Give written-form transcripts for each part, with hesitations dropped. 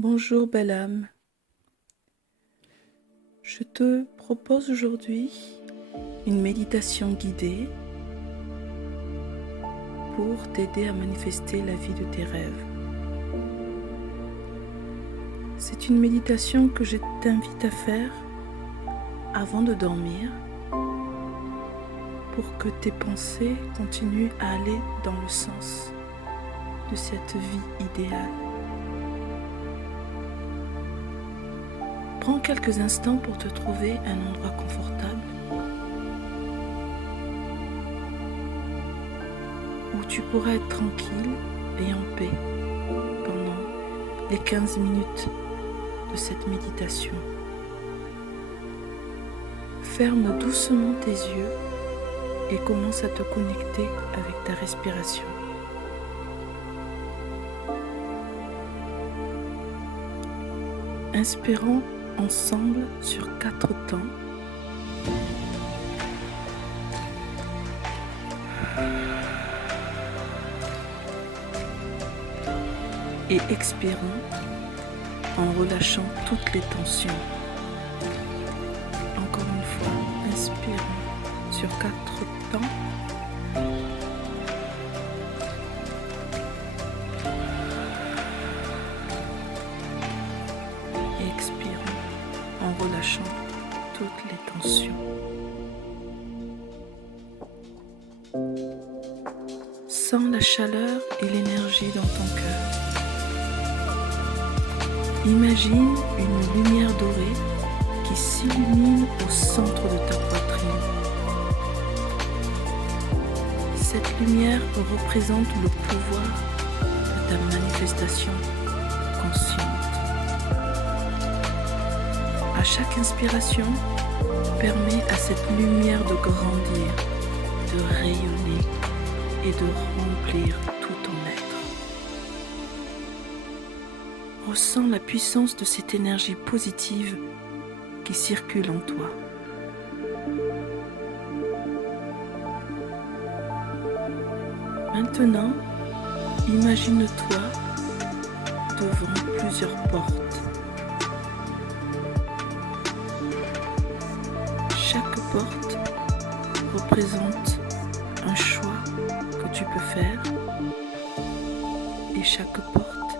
Bonjour belle âme, je te propose aujourd'hui une méditation guidée pour t'aider à manifester la vie de tes rêves. C'est une méditation que je t'invite à faire avant de dormir pour que tes pensées continuent à aller dans le sens de cette vie idéale. Prends quelques instants pour te trouver un endroit confortable où tu pourras être tranquille et en paix pendant les 15 minutes de cette méditation. Ferme doucement tes yeux et commence à te connecter avec ta respiration. Inspirons ensemble sur 4 temps. Et expirons en relâchant toutes les tensions. Encore une fois, inspirons sur 4 temps. Et expirons en relâchant toutes les tensions. Sens la chaleur et l'énergie dans ton cœur. Imagine une lumière dorée qui s'illumine au centre de ta poitrine. Cette lumière représente le pouvoir de ta manifestation consciente. À chaque inspiration, permet à cette lumière de grandir, de rayonner et de remplir tout ton être. Ressens la puissance de cette énergie positive qui circule en toi. Maintenant, imagine-toi devant plusieurs portes. Chaque porte représente un choix que tu peux faire et chaque porte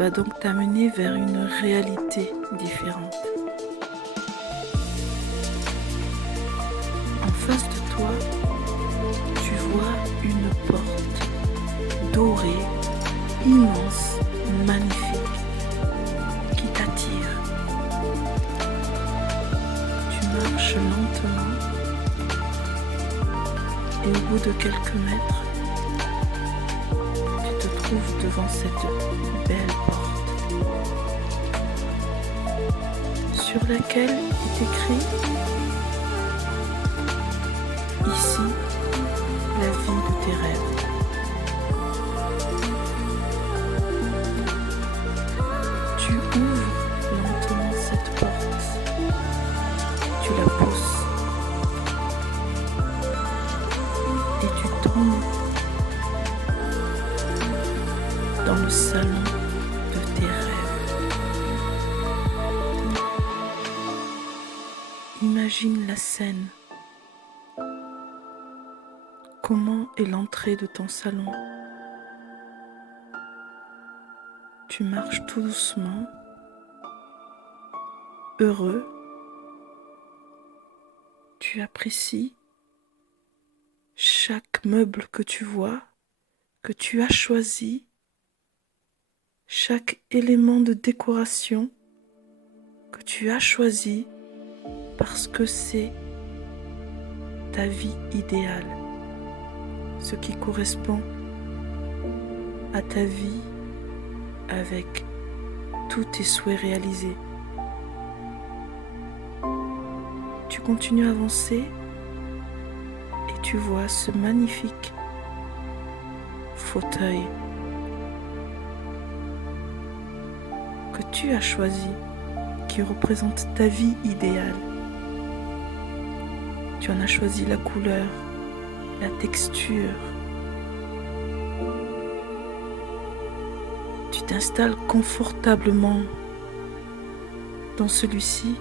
va donc t'amener vers une réalité différente. En face de toi, tu vois une porte dorée, immense, magnifique, qui t'attire. Tu marches lentement et au bout de quelques mètres, tu te trouves devant cette belle porte sur laquelle est écrit « Ici, la vie de tes rêves ». Tu ouvres lentement cette porte, tu la pousses et tu tombes dans le salon de tes rêves. Imagine la scène. Comment est l'entrée de ton salon? Tu marches tout doucement, heureux. Tu apprécies chaque meuble que tu vois, que tu as choisi, chaque élément de décoration que tu as choisi parce que c'est ta vie idéale, ce qui correspond à ta vie avec tous tes souhaits réalisés. Tu continues à avancer et tu vois ce magnifique fauteuil que tu as choisi, qui représente ta vie idéale. Tu en as choisi la couleur, la texture. Tu t'installes confortablement dans celui-ci.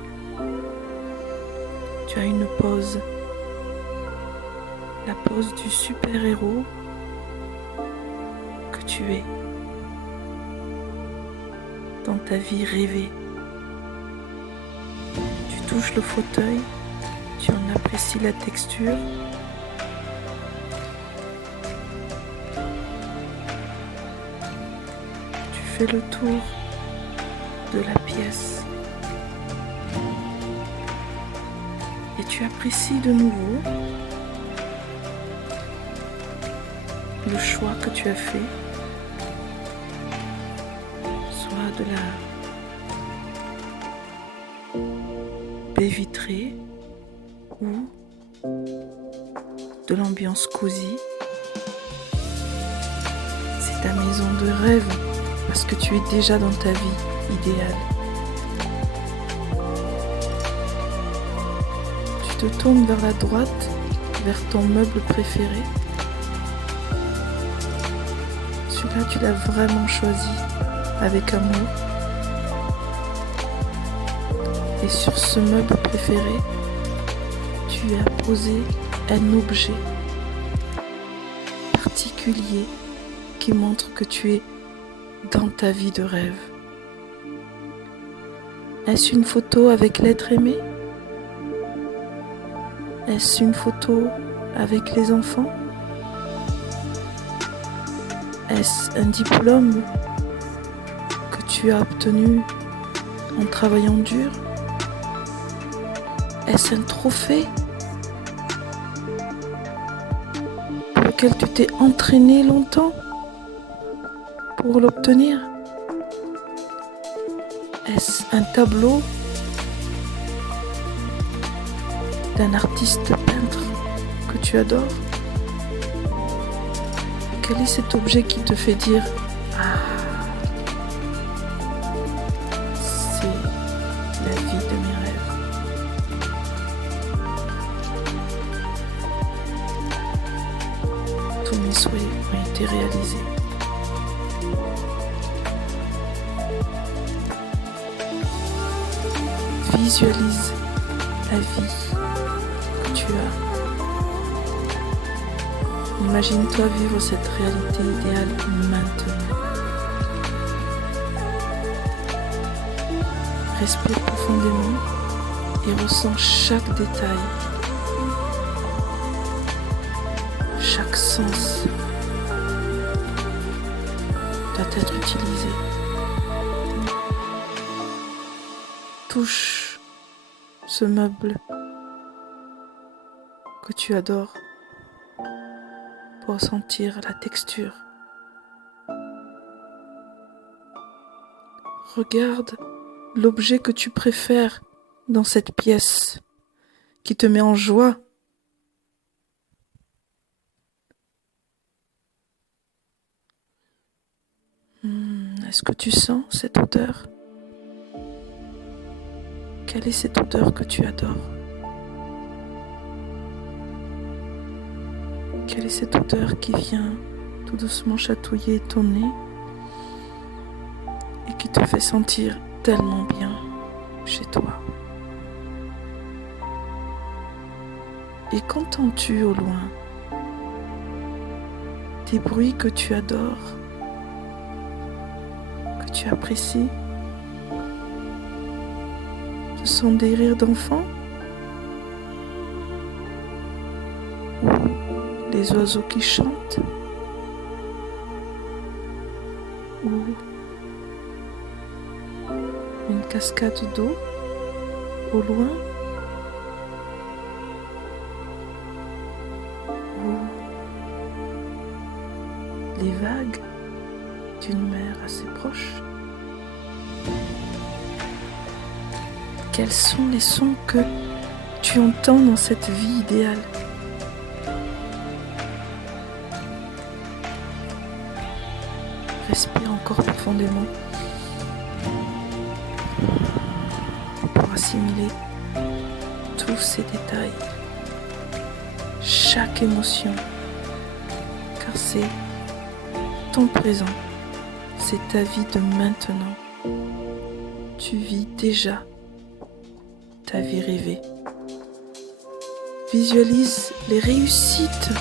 Tu as une pose, la pose du super-héros que tu es dans ta vie rêvée. Tu touches le fauteuil, tu en apprécies la texture. Tu fais le tour de la pièce et tu apprécies de nouveau le choix que tu as fait, soit de la baie vitrée ou de l'ambiance cosy. C'est ta maison de rêve parce que tu es déjà dans ta vie idéale. Tu te tournes vers la droite, vers ton meuble préféré. Celui-là, tu l'as vraiment choisi avec amour. Et sur ce meuble préféré, tu as posé un objet particulier qui montre que tu es dans ta vie de rêve. Est-ce une photo avec l'être aimé? Est-ce une photo avec les enfants? Est-ce un diplôme que tu as obtenu en travaillant dur? Est-ce un trophée pour lequel tu t'es entraîné longtemps pour l'obtenir? Est-ce un tableau d'un artiste peintre que tu adores? Quel est cet objet qui te fait dire « Ah, c'est la vie de mes rêves ». Tous mes souhaits ont été réalisés. Visualise la vie que tu as. Imagine-toi vivre cette réalité idéale maintenant. Respire profondément et ressens chaque détail, chaque sens doit être utilisé. Touche ce meuble que tu adores pour sentir la texture. Regarde l'objet que tu préfères dans cette pièce qui te met en joie. Est-ce que tu sens cette odeur? Quelle est cette odeur que tu adores? Quelle est cette odeur qui vient tout doucement chatouiller ton nez et qui te fait sentir tellement bien chez toi? Et qu'entends-tu au loin? Des bruits que tu adores, que tu apprécies? Ce sont des rires d'enfants? Ou les oiseaux qui chantent? Ou une cascade d'eau au loin? Ou les vagues d'une mer assez proche? Quels sont les sons que tu entends dans cette vie idéale? Respire encore profondément pour assimiler tous ces détails, chaque émotion, car c'est ton présent, c'est ta vie de maintenant. Tu vis déjà ta vie rêvée. Visualise les réussites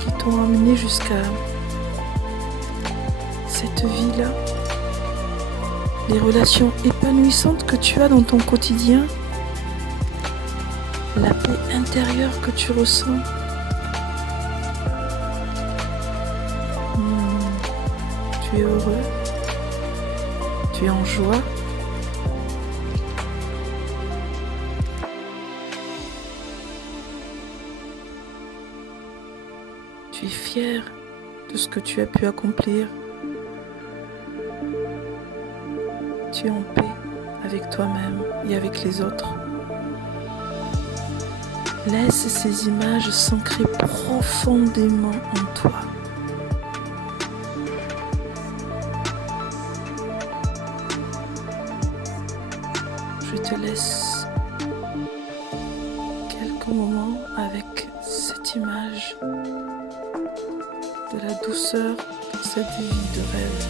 qui t'ont amené jusqu'à cette vie-là. Les relations épanouissantes que tu as dans ton quotidien. La paix intérieure que tu ressens. Tu es heureux. Tu es en joie. Tu es fier de ce que tu as pu accomplir. Tu es en paix avec toi-même et avec les autres. Laisse ces images s'ancrer profondément en toi. Je te laisse quelques moments avec cette image de la douceur dans cette vie de rêve.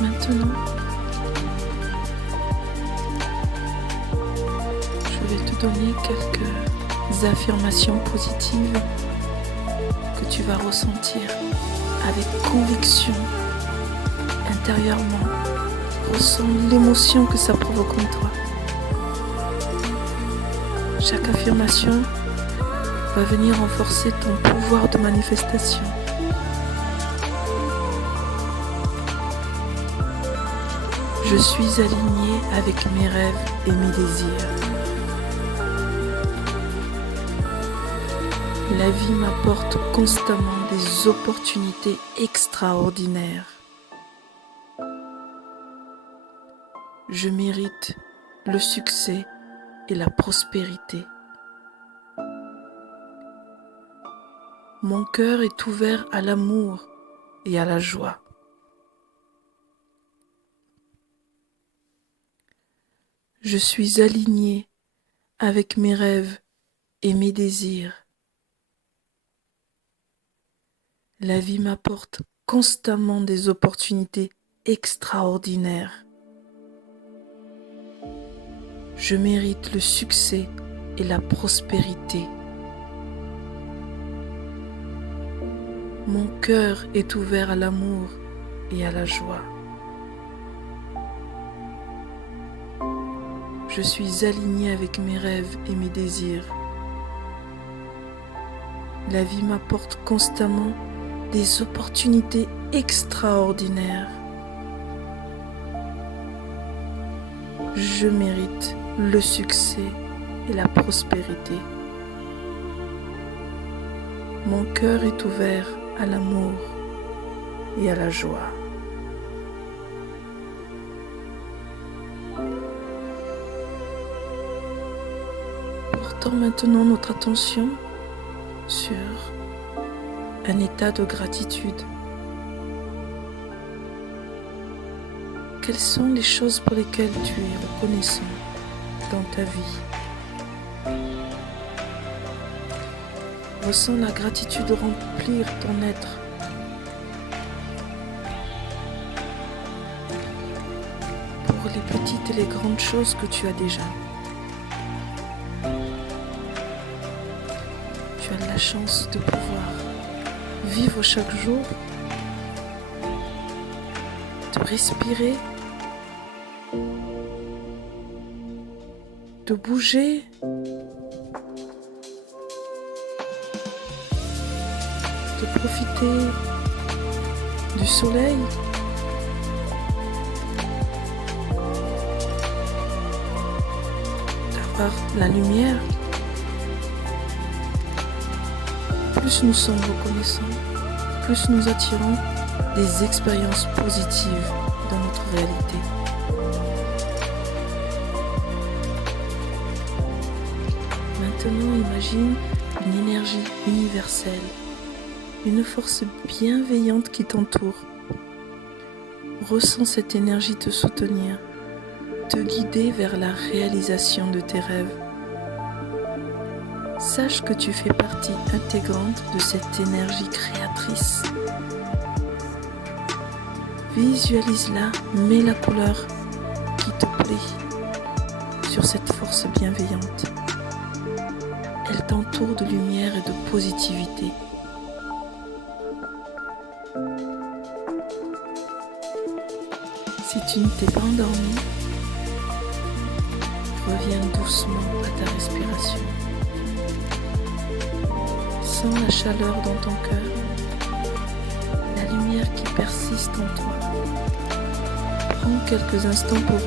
Maintenant, je vais te donner quelques affirmations positives que tu vas ressentir avec conviction intérieurement. Ressens l'émotion que ça provoque en toi. Chaque affirmation va venir renforcer ton pouvoir de manifestation. Je suis aligné avec mes rêves et mes désirs. La vie m'apporte constamment des opportunités extraordinaires. Je mérite le succès et la prospérité. Mon cœur est ouvert à l'amour et à la joie. Je suis aligné avec mes rêves et mes désirs. La vie m'apporte constamment des opportunités extraordinaires. Je mérite le succès et la prospérité. Mon cœur est ouvert à l'amour et à la joie. Je suis aligné avec mes rêves et mes désirs. La vie m'apporte constamment des opportunités extraordinaires. Je mérite le succès et la prospérité. Mon cœur est ouvert à l'amour et à la joie. Portons maintenant notre attention sur un état de gratitude. Quelles sont les choses pour lesquelles tu es reconnaissant dans ta vie? Ressens la gratitude remplir ton être. Pour les petites et les grandes choses que tu as déjà. Tu as la chance de pouvoir vivre chaque jour, de respirer, de bouger, de profiter du soleil, d'avoir la lumière. Plus nous sommes reconnaissants, plus nous attirons des expériences positives dans notre réalité. Maintenant, imagine une énergie universelle une force bienveillante qui t'entoure. Ressens cette énergie te soutenir, te guider vers la réalisation de tes rêves. Sache que tu fais partie intégrante de cette énergie créatrice. Visualise-la, mets la couleur qui te plaît sur cette force bienveillante. Elle t'entoure de lumière et de positivité. Si tu ne t'es pas endormi, reviens doucement à ta respiration. Sens la chaleur dans ton cœur, la lumière qui persiste en toi. Prends quelques instants pour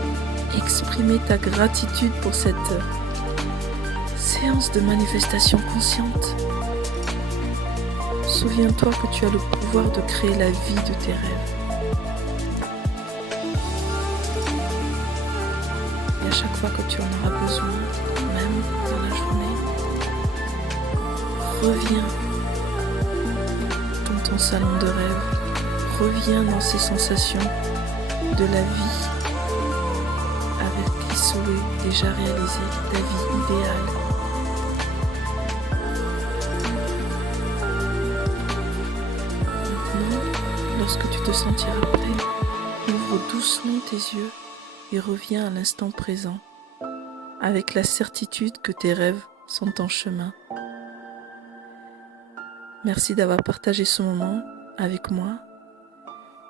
exprimer ta gratitude pour cette séance de manifestation consciente. Souviens-toi que tu as le pouvoir de créer la vie de tes rêves. Et à chaque fois que tu en auras besoin, même dans la journée, reviens dans ton salon de rêve, reviens dans ces sensations de la vie avec tes souhaits déjà réalisés, ta vie idéale. Maintenant, lorsque tu te sentiras prêt, ouvre doucement tes yeux et reviens à l'instant présent avec la certitude que tes rêves sont en chemin. Merci d'avoir partagé ce moment avec moi.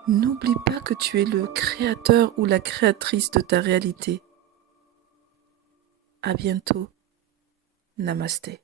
N'oublie pas que tu es le créateur ou la créatrice de ta réalité. À bientôt. Namasté.